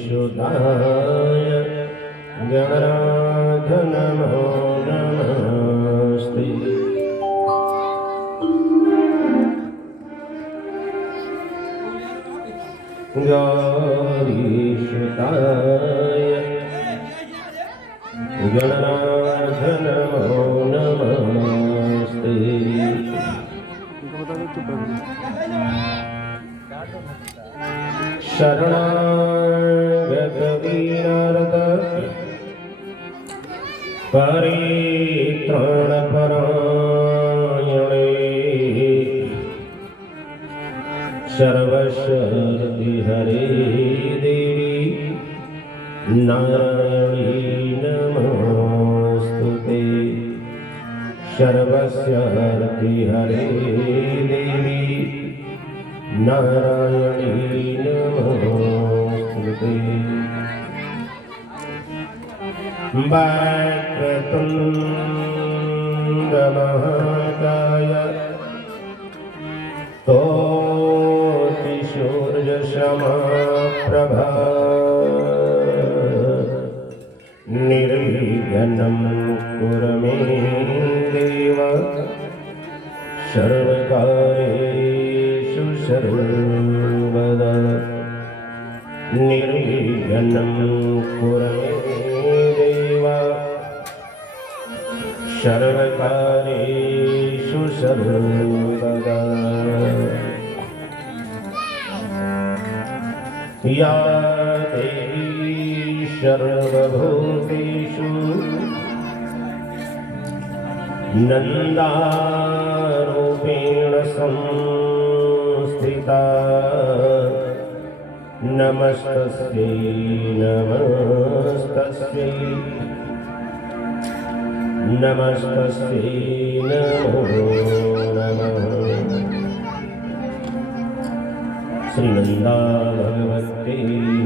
शुद्धाय गणराज नमो नमस्ते। गौरीशुताय गणराज नमो नमस्ते। शरणागत वीररद परित्राणपरायणे सर्वशक्ति हरे देवी नारायणी नमोस्तुते। सर्वशक्ति हरे देवी नारायणी नमोस्तुते। वक्रतुण्ड महाकाय सूर्यसमप्रभा निर्विघ्नं कुरु मे देव सर्वकार्येषु सर्वदा। निर्विघ्नं कुरु मे देव सर्वकार्येषु सर्वदा। या देवी सर्वभूतेषु नन्दारूपेण संस्थिता नमस्तस्यै नमस्तस्यै नमस्तस्यै नमो नमः। श्री नंदा भगवते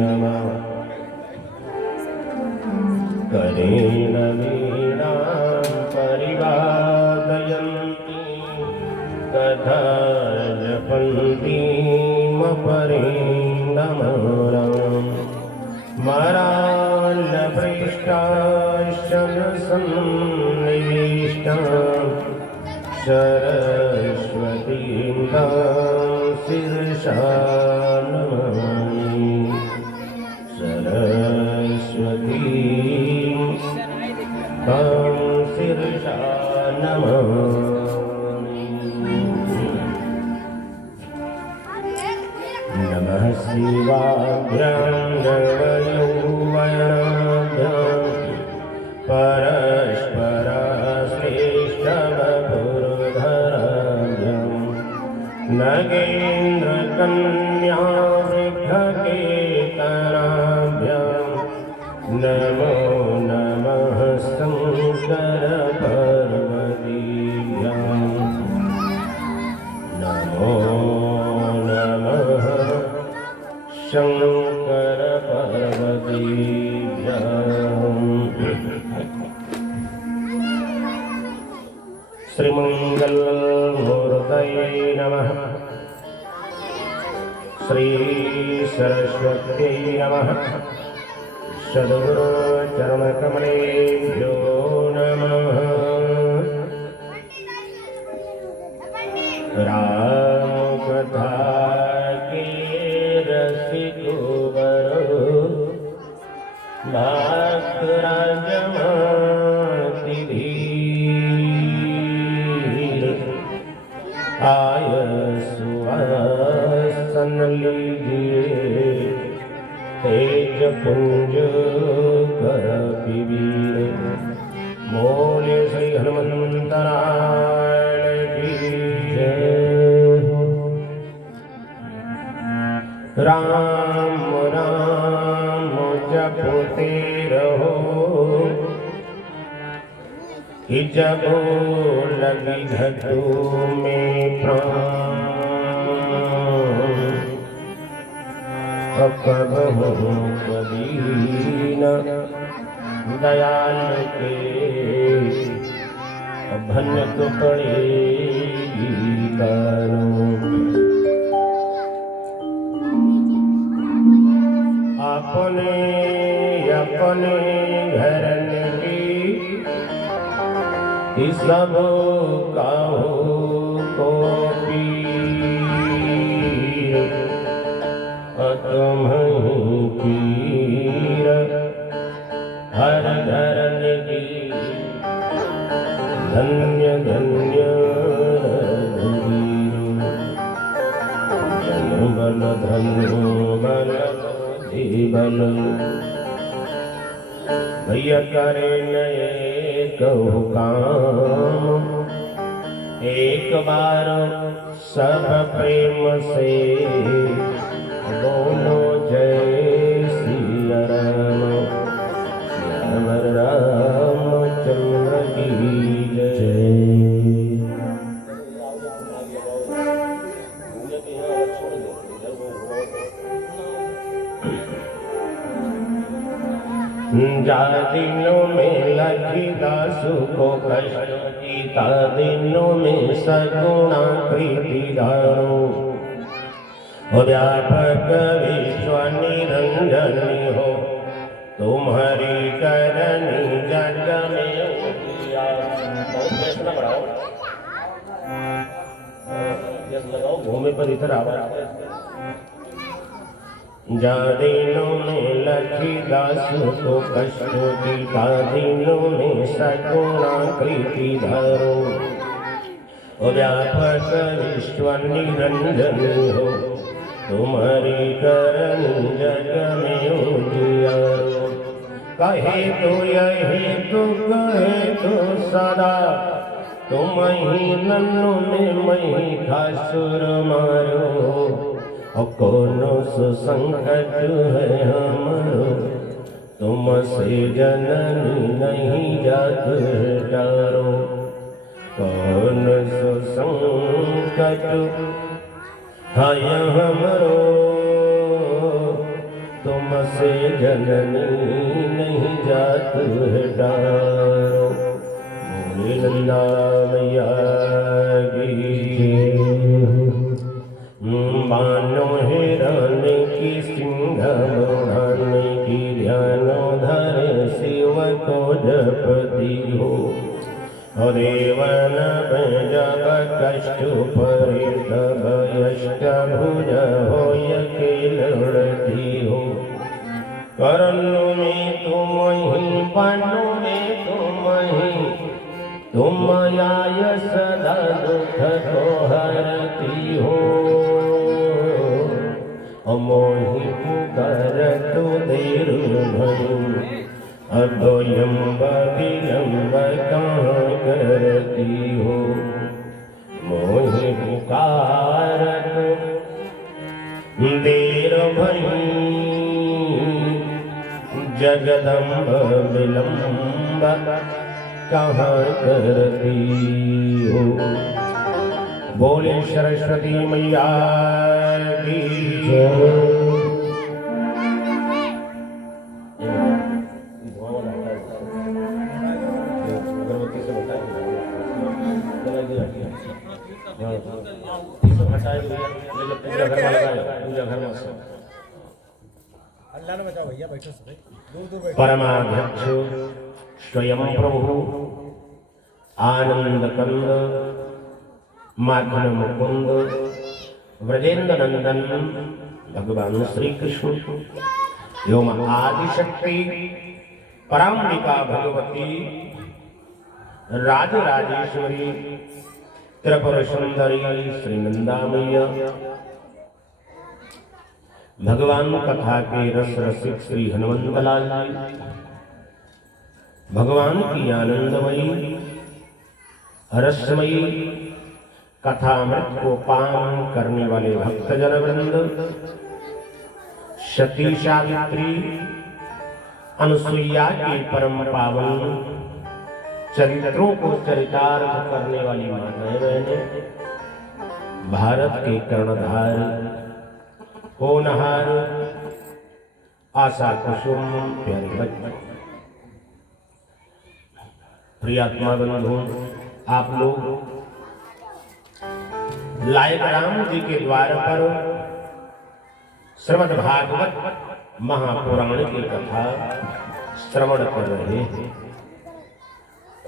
नमः। करेण वीणां परिवादयन्ती कथा जपन्तीमपरेन्दमराम् मरालपृष्टाशनसन्निविष्टां सरस्वतीं शिरसा नमामि। सरस्वतीं शिरसा नमामि। नमः शिवाभ्यां नवयौवनाभ्यां परस्पराश्लिष्टवपुर्धराभ्यां नगेन्द्रकन्या वृद्धकेतनाभ्यां नमो नमः शङ्करपार्वतीभ्यां नमो नमः शङ्करपार्वतीभ्यां। श्रीमङ्गलमूर्तये नमः। श्री सरस्वत्यै नमः। सद्गुरुचरणकमलेभ्यो नमः। रामकथा के रसिको वरो भक्तराजमाति धीर आय सुवासन लीजिए तेज पुंज कर पीवीर। बोले श्री हनुमंतराय की जय। राम राम जपते रहो कि जब लगी घटू में प्राण कबहु कबीर दयाल के भनक पड़ेगी कानों। अपने अपने घर की सब काहू को पीर तुम पीर हर घर की धन्य धन्य जन बल धन बल बल भैया करे नए कहु काम एक बार सब प्रेम से बोलो जय सिया राम राम रामचंद्र की जय। जा दिनों में लखीदास को कष्ट गीता दिनों में सगुणा प्रीति धारो व्यापक विश्व निरंजनी हो तुम्हारी करनी जग में लगाओ घूमे पर इधर आवाज जा दिनों में लखीदास को कष्ट गीता दिनों में सगुणा कृति धरो व्यापक विश्व निरंजन हो तुम्हारी करण जग में उजियारो कहे तो यही तो कहे तो सदा तुम ही नन्नों में मही खासुर मारो कोनो सुसंकट है हमरो तुम से जननी नहीं जात डारो कौन सुसंकट है हमरो तुम से जननी नहीं जात डारो बोले नंदा मैया की मानो हिरण की सिंह बढ़ाने की ध्यानो धर शिव को जपती हो देवन जब कष्ट परे तब यष्ट भुज हो यके लड़ती हो करनु में तुम ही पनु में तुम आय सदा दुख को हरती हो मोहि पुकार तु देर भयु अद्वयम्ब विलम्ब कहाँ करती हो मोहि पुकार तु देर भयु जगदम्ब विलम्ब कहाँ करती हो। बोले सरस्वती मैया की परमाध्यक्ष स्वयं प्रभु आनंद कंद माखन मुकुंद व्रजेंद्र नंदन भगवान श्री कृष्ण एवं आदिशक्ति पराम्बिका भगवती राजराजेश्वरी त्रिपुर सुंदरी श्री नंदा मैया भगवान कथा के रस रसिक श्री हनुमंत लाल भगवान की आनंदमयी रसमयी कथामृत को पान करने वाले भक्तजन वृंद सती सावित्री अनुसुईया के परम पावन चरित्रों को चरितार्थ करने वाली माताएं बहनें भारत के कर्णधार होनहार आशा कुसुम प्यारे बच्चे प्रियात्मा बंधु आप लोग लायक राम जी के द्वार पर श्रीमद् भागवत महापुराण की कथा श्रवण कर रहे हैं।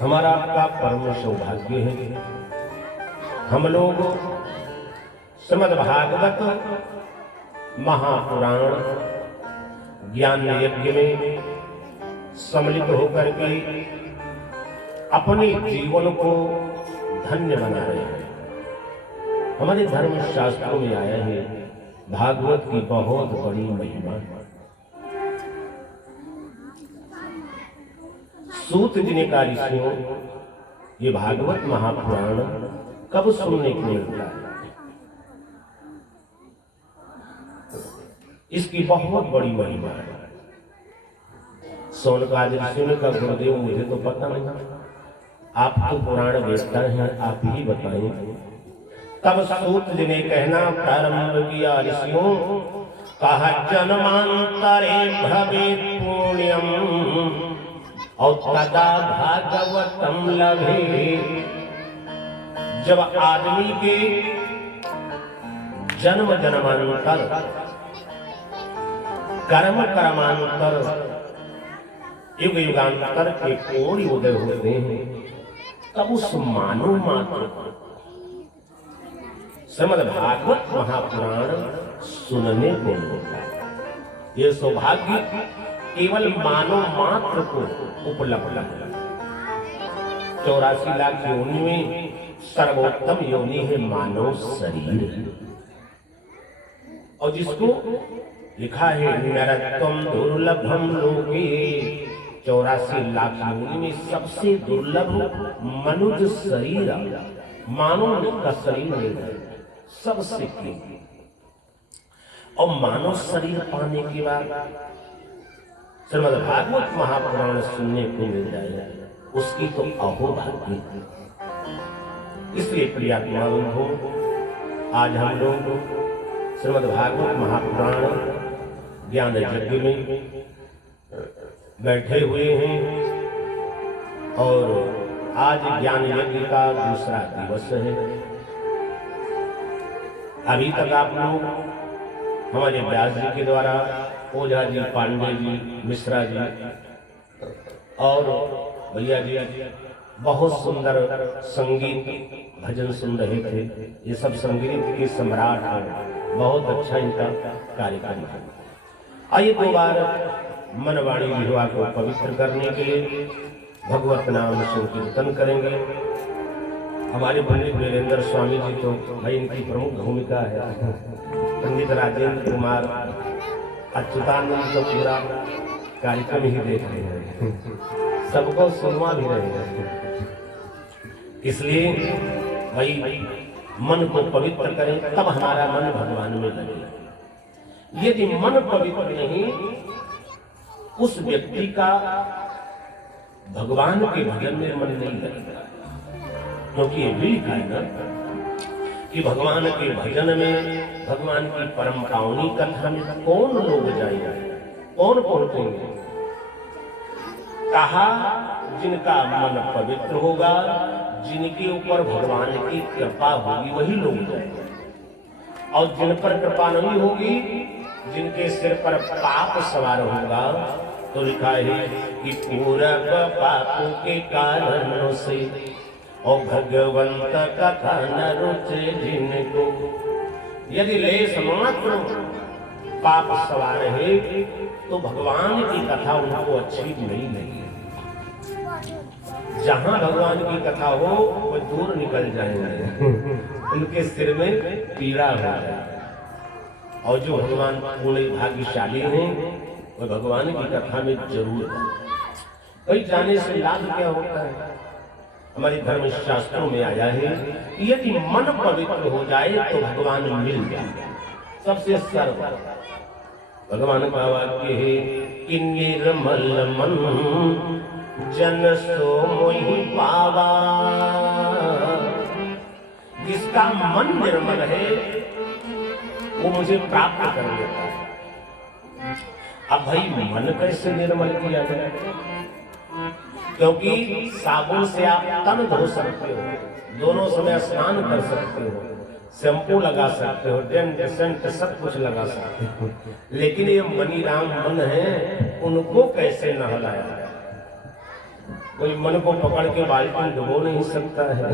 हमारा आपका परम सौभाग्य है। हम लोग श्रीमद् भागवत महापुराण ज्ञान यज्ञ में सम्मिलित होकर के अपने जीवन को धन्य बना रहे हैं। हमारे धर्म शास्त्रों में आया है भागवत की बहुत बड़ी महिमा। सूत जी ने कहा, ऋषियों ये भागवत महापुराण कब सुनने को मिलता है? इसकी बहुत बड़ी महिमा है। सोनकाज ऋषि ने कहा, गुरुदेव मुझे तो पता नहीं, आप तो पुराण वेदता हैं, आप ही बताएं। तब सूत जी ने कहना प्रारंभ किया, ऋषियों कहा जन्मांतरे भवेत् पुण्यम और तदा भागवतम लभे। जब आदमी के जन्म जन्मांतर कर्म कर्मांतर युग युगांतर के कोटि उदय होते हैं, तब उस मानव मात्र श्रीमद् भागवत महापुराण सुनने को मिलता है। ये सौभाग्य केवल मानव मात्र को उपलब्ध है। 84 लाख योनि में सर्वोत्तम योनि है मानव शरीर, और जिसको लिखा है नरत्वम दुर्लभम लोके। 84 लाख योनि में सबसे दुर्लभ मनुष्य शरीर, मानव का शरीर है सबसे कीमती। और मानव शरीर पाने के बाद श्रीमद् भागवत महापुराण सुनने को मिल जाएगा, उसकी तो अहोभाग्य। इसलिए प्रियात्मा हो, आज हम लोग श्रीमद् भागवत महापुराण ज्ञान यज्ञ में बैठे हुए हैं, और आज ज्ञान यज्ञ का दूसरा दिवस है। अभी तक आप लोग हमारे व्यास जी के द्वारा ओझा जी, पांडे जी, मिश्रा जी और भैया जी बहुत सुंदर संगीत भजन सुन रहे थे। ये सब संगीत के सम्राट हैं, बहुत अच्छा इनका कार्यक्रम है। आइए दो बार मन वाणी जिह्वा को पवित्र करने के लिए भगवत नाम संकीर्तन करेंगे। हमारे पंडित वीरेंद्र स्वामी जी तो भाई इनकी प्रमुख भूमिका है। पंडित राजेंद्र कुमार अच्युतानंद तो पूरा कार्यक्रम ही देख रहे हैं, सबको सुनवा भी रहे हैं। इसलिए भाई मन को पवित्र करें, तब हमारा मन भगवान में लगे। यदि मन पवित्र नहीं, उस व्यक्ति का भगवान के भजन में मन नहीं लगेगा। क्योंकि ये भी लिखा है ना कि भगवान के भजन में, भगवान की परम पावनी कथा में कौन लोग जाएगा, कौन पहुंचेंगे? कहा जिनका मन पवित्र होगा, जिनके ऊपर भगवान की कृपा होगी, वही लोग जाएंगे। और जिन पर कृपा नहीं होगी, जिनके सिर पर पाप सवार होगा, तो लिखा है कि पूर्व पापों के कारणों से और भगवंत कथा न रुचे जिनको। यदि लेस मात्र पाप सवार है, तो भगवान की कथा उनको अच्छी नहीं लगी। जहां भगवान की कथा हो वो दूर निकल जाएंगे, उनके सिर में पीड़ा हो जाए। और जो भगवान पूर्ण भाग्यशाली हैं, वो भगवान की कथा में जरूर भाई जाने से लाभ क्या होता है? हमारे धर्म शास्त्रों में आया है कि यदि मन पवित्र हो जाए तो भगवान मिल जाए। सबसे सर्व भगवान का वाक्य है कि निर्मल मन जन सो मोहि पावा। जिसका मन निर्मल है वो मुझे प्राप्त कर लेता है। अब भाई मन कैसे निर्मल किया जाए? क्योंकि साबुन से आप तन धो सकते हो, दोनों समय स्नान कर सकते हो, शैम्पू लगा सकते हो, डेंट सेंट सब कुछ लगा सकते हो, लेकिन ये मनी राम मन है, उनको कैसे नहलाया जाए? कोई मन को पकड़ के बाल्टी में डुबो नहीं सकता है,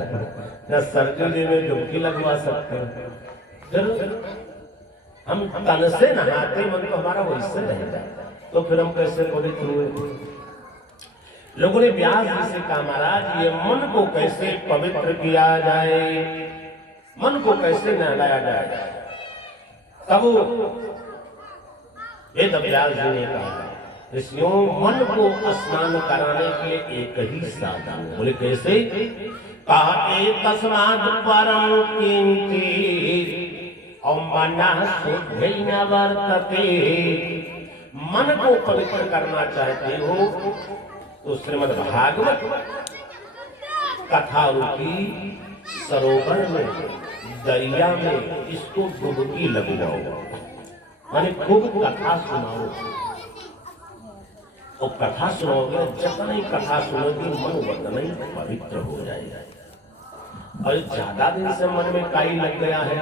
न सर्दी में डुबकी लगवा सकते हैं। फिर हम तन से नहाते, मन तो हमारा वैसे रहेगा, तो फिर हम कैसे पवित्र हुए? लोगों ने व्यास जी से कहा, महाराज ये मन को कैसे पवित्र किया जाए, मन को कैसे नहलाया जाए? तब वेद व्यास जी ने कहा, ऋषियों मन को स्नान कराने के लिए एक ही साधन। बोले कैसे? कहा तस्मात् परम किंचित् मनः शुद्धेन वर्तते। मन को पवित्र करना चाहते हो तो श्रीमद् भागवत कथा रूपी सरोवर में, दरिया में इसको डुबकी लगवाओ, माने खूब कथा सुनाओ। और कथा सुनोगे, जितनी कथा सुनोगे मन उतना ही पवित्र हो जाएगा। और ज्यादा दिन से मन में काई लग गया है,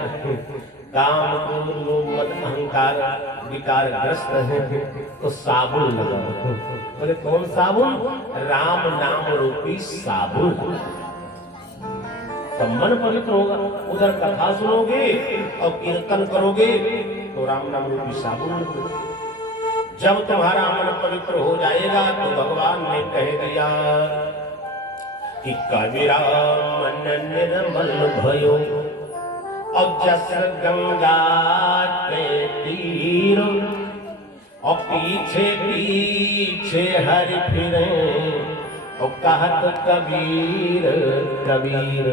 काम क्रोध लोभ मद अहंकार विकार ग्रस्त है, तो साबुन लगाओ। बोले कौन साबुन? राम नाम रूपी साबुन। तो मन पवित्र होगा। उधर कथा सुनोगे और कीर्तन करोगे तो राम नाम रूपी साबुन। जब तुम्हारा मन पवित्र हो जाएगा तो भगवान ने कह दिया कि कबीरा मन निर्मल भयो, और जस गंगा के तीर, और पीछे पीछे हरि फिरे, और कहत कबीर कबीर।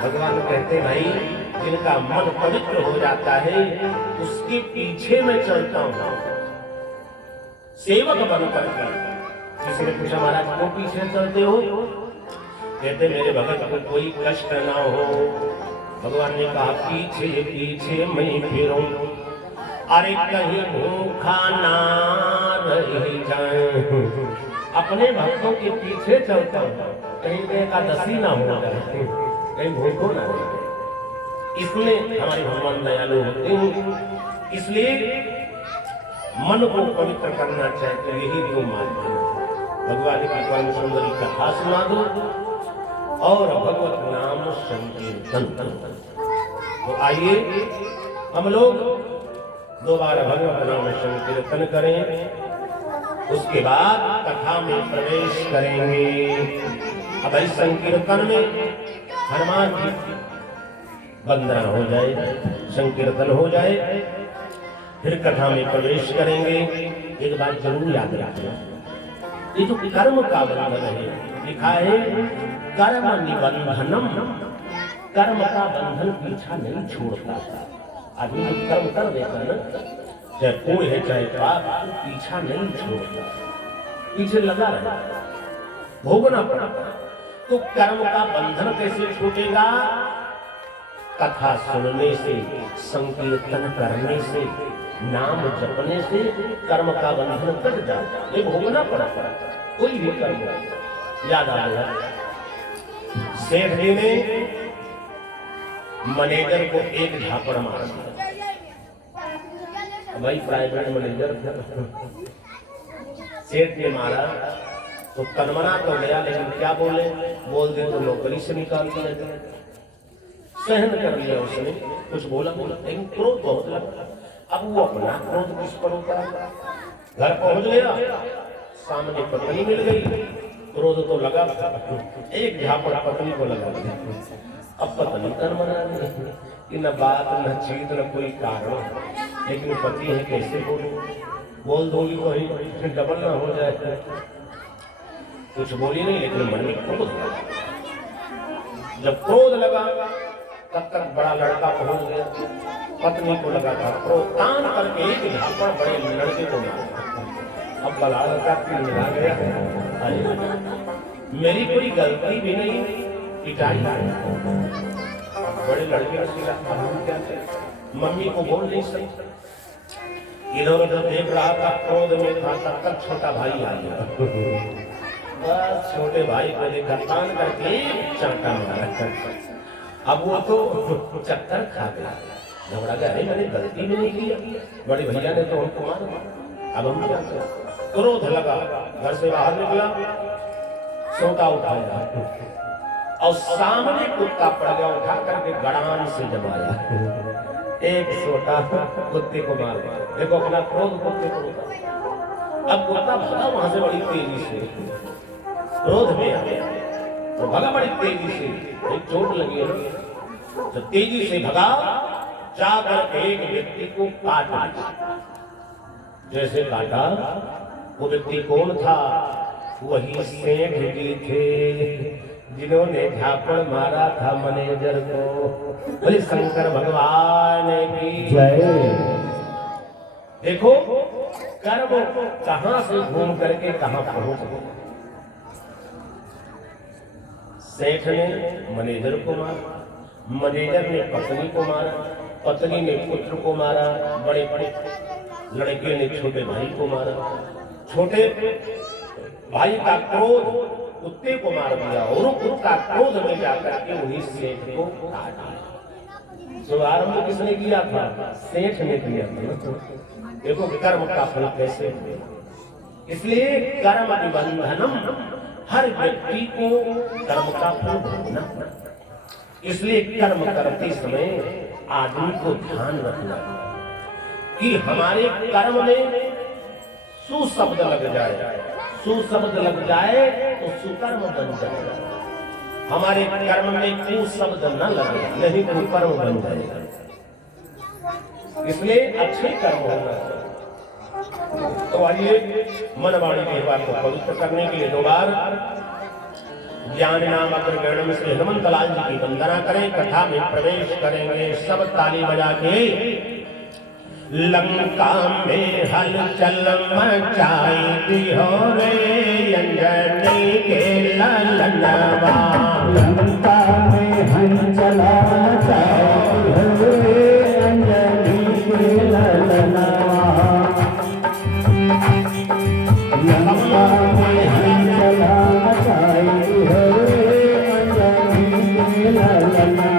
भगवान कहते भाई जिनका मन पवित्र हो जाता है उसके पीछे मैं चलता हूँ, सेवक बन करके। किसी ने पूछा, महाराज क्यों पीछे चलते हो? कहते मेरे भगत को कोई कष्ट ना हो। भगवान ने कहा पीछे पीछे मैं फिरूं, अरे कहीं भूखा ना रह जाए। अपने भक्तों के पीछे चलता हूं, कहीं एकादशी ना हो जाए, कहीं भूखो ना रहे। इसलिए हमारे भगवान दयालु होते हैं। इसलिए मन को पवित्र करना चाहते, यही दो माध्यम। भगवान की परम सुंदरी कथा सुना दो और भगवत नाम संकीर्तन। तो आइए हम लोग दोबारा भगवत नाम संकीर्तन करें, उसके बाद कथा में प्रवेश करेंगे। अब इस संकीर्तन में हनुमान जी वंदना हो जाए, संकीर्तन हो जाए, फिर कथा में प्रवेश करेंगे। एक बात जरूर याद रखना, ये जो कर्म का बंधन है, लिखा है कर्म निबंधनम, कर्म का बंधन पीछा नहीं छोड़ता। आदमी जो कर्म कर देता ना, चाहे कोई है चाहे पाप, पीछा नहीं छोड़ता, पीछे लगा रहता, भोगना पड़ता। तो कर्म का बंधन कैसे छूटेगा? कथा सुनने से, संकीर्तन करने से, नाम जपने से कर्म का बंधन कट जाता। ये भोगना पड़ता, कोई भी कर्म। याद आ गया, सेठ जी ने मैनेजर को एक झापड़ मार दिया। भाई प्राइवेट मैनेजर था, सेठ ने मारा तो तनमना तो गया, लेकिन क्या बोल दे तो नौकरी से निकाल दिया। सहन कर लिया उसने, कुछ बोला, लेकिन क्रोध बहुत लगा। अब वो अपना क्रोध किस पर होता है? घर पहुंच गया, सामने पत्नी मिल गई, क्रोध तो लगा, एक झापड़ पत्नी को लगा दिया। अब पत्नी तनमना रही कि न बात न चीत न कोई कारण, लेकिन पति है कैसे बोल दूंगी कहीं डबल ना हो जाए। कुछ बोली नहीं, लेकिन मन में क्रोध लगा। जब क्रोध लगा तब तक बड़ा लड़का पहुंच गया, पत्नी को लगा था क्रोध, तान करके एक झापड़ बड़े लड़के को मारा। अब बड़ा लड़का मिला गया, मेरी कोई गलती भी नहीं, पिटाई बड़े लड़के क्या मम्मी को बोल नहीं सकता। इधर उधर देख रहा था, क्रोध में था, तब तक छोटा भाई आ गया। बस छोटे भाई को देखा, तान करके चांटा मारा। अब वो तो चक्कर खा गया, घबरा गया, अरे मैंने गलती भी नहीं की, बड़े भैया ने तो हमको मारा, अब हम क्या करें? क्रोध लगा, घर से बाहर निकला, सोटा उठाया और सामने कुत्ता पड़ गया, उठा करके गड़ान से जमाया, एक सोटा कुत्ते को मार दिया। देखो अपना क्रोध कुत्ते को उतारा। अब कुत्ता भागा वहां से बड़ी तेजी से, क्रोध में आ गया तो भागा बड़ी तेजी से, एक चोट लगी है तो तेजी से भगा, जाकर एक व्यक्ति को काट दिया। जैसे काटा, वो व्यक्ति कौन था? वही सेठ जी थे जिन्होंने झापड़ मारा था मैनेजर को। बोले शंकर भगवान की जय। देखो कर्म कहां से घूम करके कहां पहुंच गए। सेठ ने मैनेजर को मारा, मैनेजर ने पत्नी को मारा, पत्नी ने पुत्र को मारा, बड़े बड़े लड़के ने छोटे भाई को मारा, छोटे भाई का क्रोध कुत्ते को मार दिया और वो कुत्ता क्रोध में जाकर के उन्हीं सेठ को काट दिया। शुभारंभ किसने किया था? सेठ ने किया था। देखो कर्म का फल कैसे है। इसलिए कर्म निबंधनम, हर व्यक्ति को कर्म का फल भोगना। इसलिए कर्म करते समय आदमी को ध्यान रखना कि हमारे कर्म में सुशब्द लग जाए, सुशब्द लग जाए तो सुकर्म बन जाएगा। हमारे कर्म में कुशब्द न लगे, नहीं तो कर्म बन जाएगा। इसलिए अच्छे कर्म होना चाहिए। तो आइए मनवाणी देवा को पवित्र करने के लिए दो बार ज्ञान नाम अग्रगण्य से हनुमंत लाल जी की वंदना करें, कथा में प्रवेश करेंगे सब ताली बजा के। लंका में हलचल मचाई दी हो रे अंजनी के ललनवा, लंका में हलचल मचाई हो रे अंजनी के ललनवा, लंका में हलचल मचाई हो रे अंजनी के ललनवा।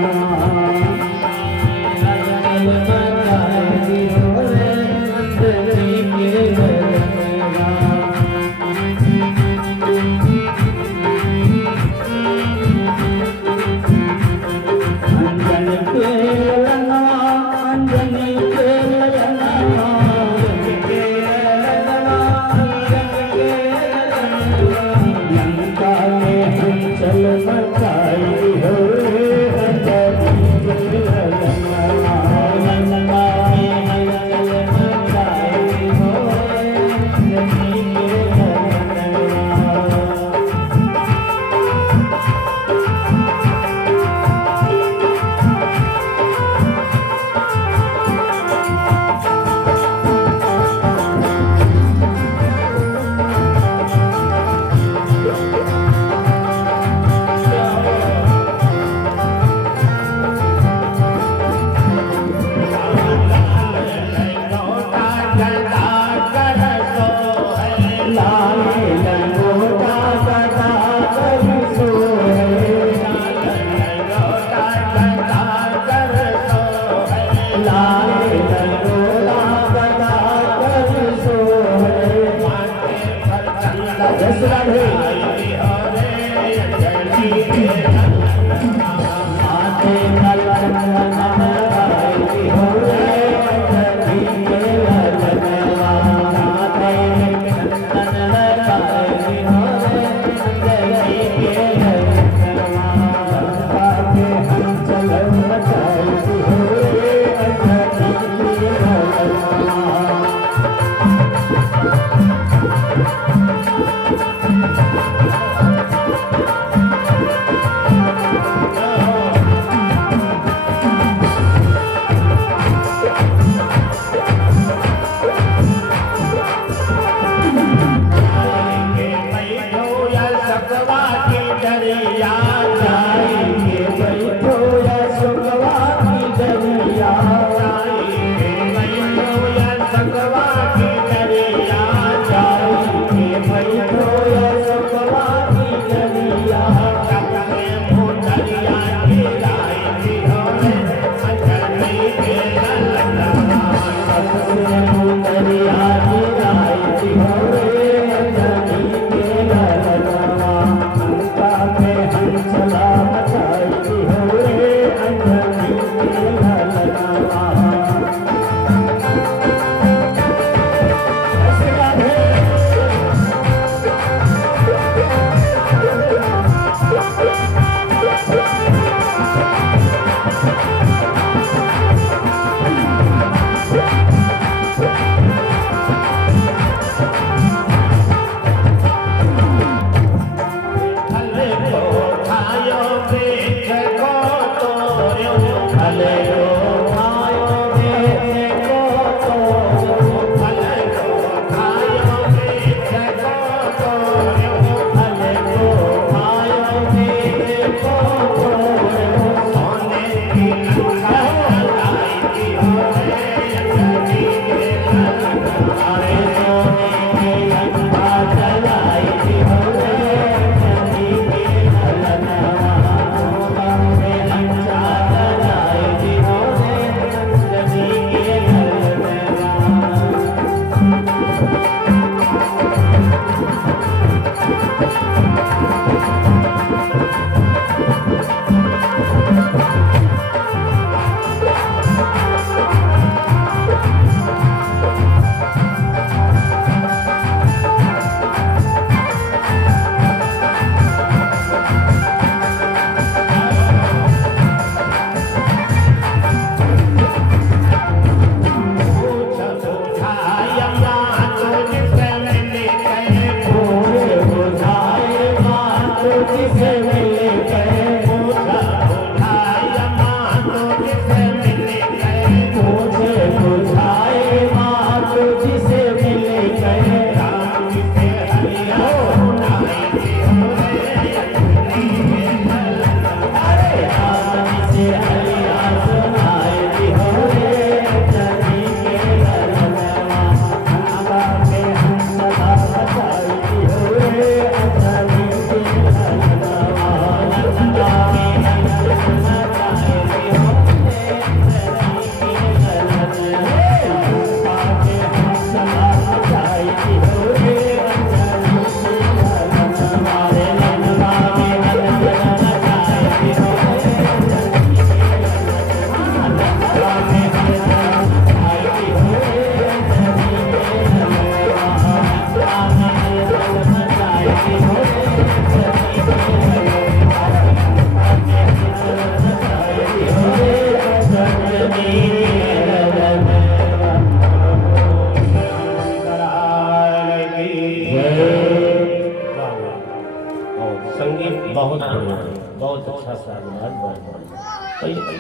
बहुत अच्छा साधुवाद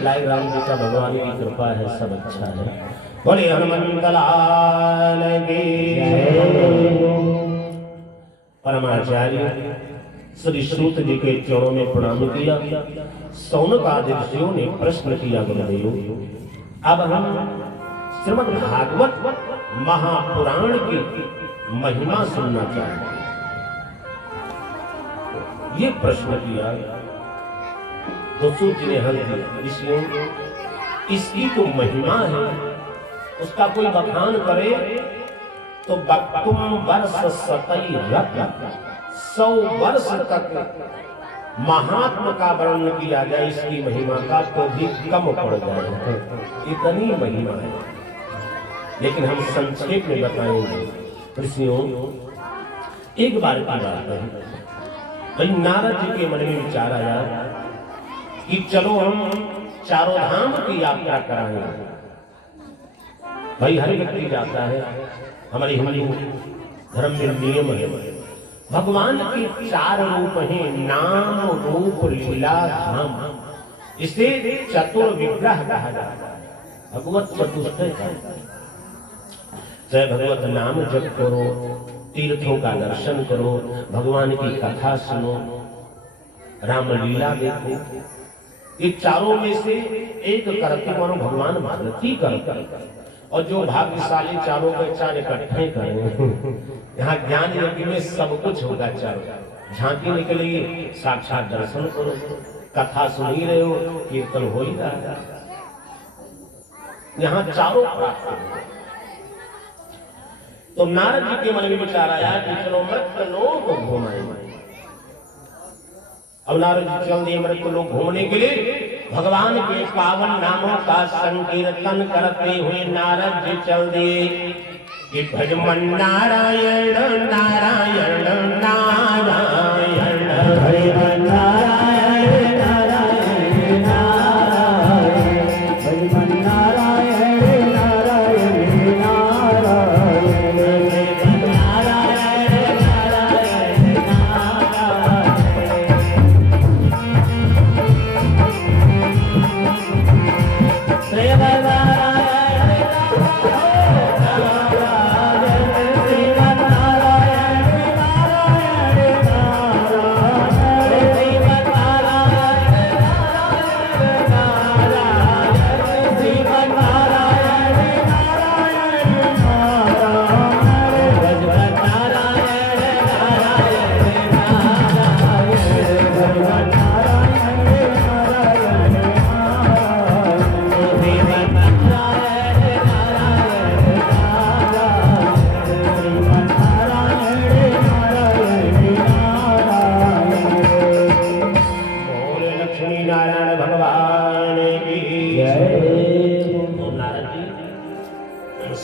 लाइव राम जी का भगवान की कृपा है, सब अच्छा है। बोले हनुमंत लाल की परमाचार्य श्री सूत जी के चरणों में प्रणाम किया। सौनक आदि ऋषियों ने प्रश्न किया गुरुदेव, अब हम श्रीमद् भागवत महापुराण की महिमा सुनना चाहते हैं। ये प्रश्न किया तो सूत जी ने हल दिया, इसलिए इसकी जो महिमा है उसका कोई बखान करे तो बक्तुम वर्ष सतई रत 100 वर्ष तक महात्मा का वर्णन किया जाए इसकी महिमा का तो भी कम पड़ जाए, इतनी महिमा है। लेकिन हम संक्षेप में बताएंगे। ऋषियों, एक बार की बात है, भाई नारद जी के मन में विचार आया कि चलो हम चारों धाम की यात्रा कराएंगे। भाई हर व्यक्ति जाता है, हमारे हिंदू धर्म में नियम है, भगवान के 4 रूप हैं, नाम रूप लीला धाम। इसे चतुर्विग्रह कहा जाता है, भगवत चतुष्टय का। चाहे भगवत नाम जप करो, तीर्थों का दर्शन करो, भगवान की कथा सुनो, रामलीला देखो, ये चारों में से एक करते मानो भगवान भक्ति करते। और जो भाग्यशाली चारों के 4 इकट्ठे करें, यहाँ ज्ञान यज्ञ में सब कुछ होगा। चारों झांकी निकलेगी, साक्षात दर्शन करो, कथा सुन ही रहे हो, कीर्तन हो ही रहा है, यहाँ चारों प्राप्त हो। तो नारद जी के मन में विचार आया कि चलो मृत लोग को घुमाएंगे। अब नारद जी चल दिए मृत लोग घूमने के लिए। भगवान के पावन नामों का संकीर्तन करते हुए नारद जी चल दिए कि भजमन नारायण नारायण नारायण, भजमन नारायण नारायण नारायण, भजमन नारायण नारायण नारायण, भजमन नारायण नारायण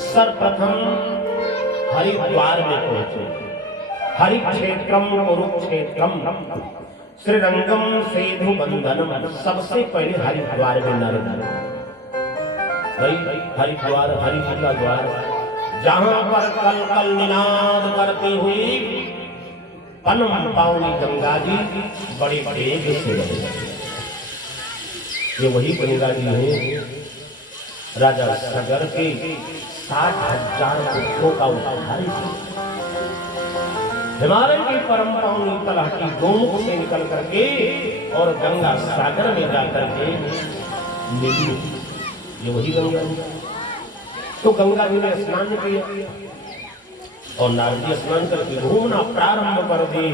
सर्वप्रथम हरिद्वार में पहुंचे। हरिक्षेत्रम कुरुक्षेत्रम श्रीरंगम सेतु बंधनम, सबसे पहले हरिद्वार में नारद भाई हरिद्वार हरि का द्वार, जहां पर कल कल निनाद करती हुई पनम पावनी गंगा जी बड़े वेग से रहे। ये वही गंगा जी है राजा सगर के 60,000 पुत्रों का उद्धार। हिमालय की परम पावनी तलहटी गोमुख से निकल करके और गंगा सागर में जाकर के मिली। ये वही गंगा। तो गंगा जी ने स्नान किया और नारद जी स्नान करके घूमना प्रारंभ कर दिए।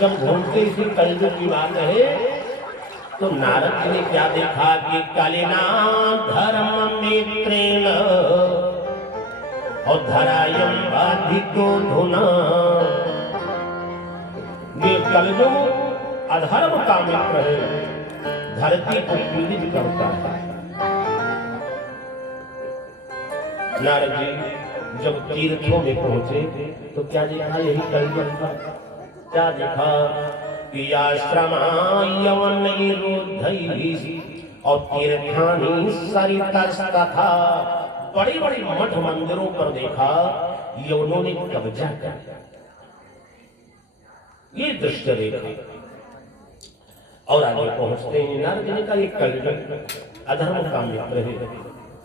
जब घूमते इसी कलयुग की बात है तो नारद जी ने क्या देखा कि कालिना धर्म मित्रेण और धरायम बाधितो धुना, ये कलयुग अधर्म का मित्र है, धरती को पीड़ित करता है। नारद जी जब तीर्थों में पहुंचे तो क्या देखा? यही कलयुग था। क्या देखा कि आश्रम और तीर्थानी सरिता था। बड़ी बड़ी मठ मंदिरों पर देखा यवनों ने कब्जा कर, ये दृश्य देखा। और आगे पहुंचते हैं नारद जी ने कहा, ये कलयुग अधर्म का मित्र है,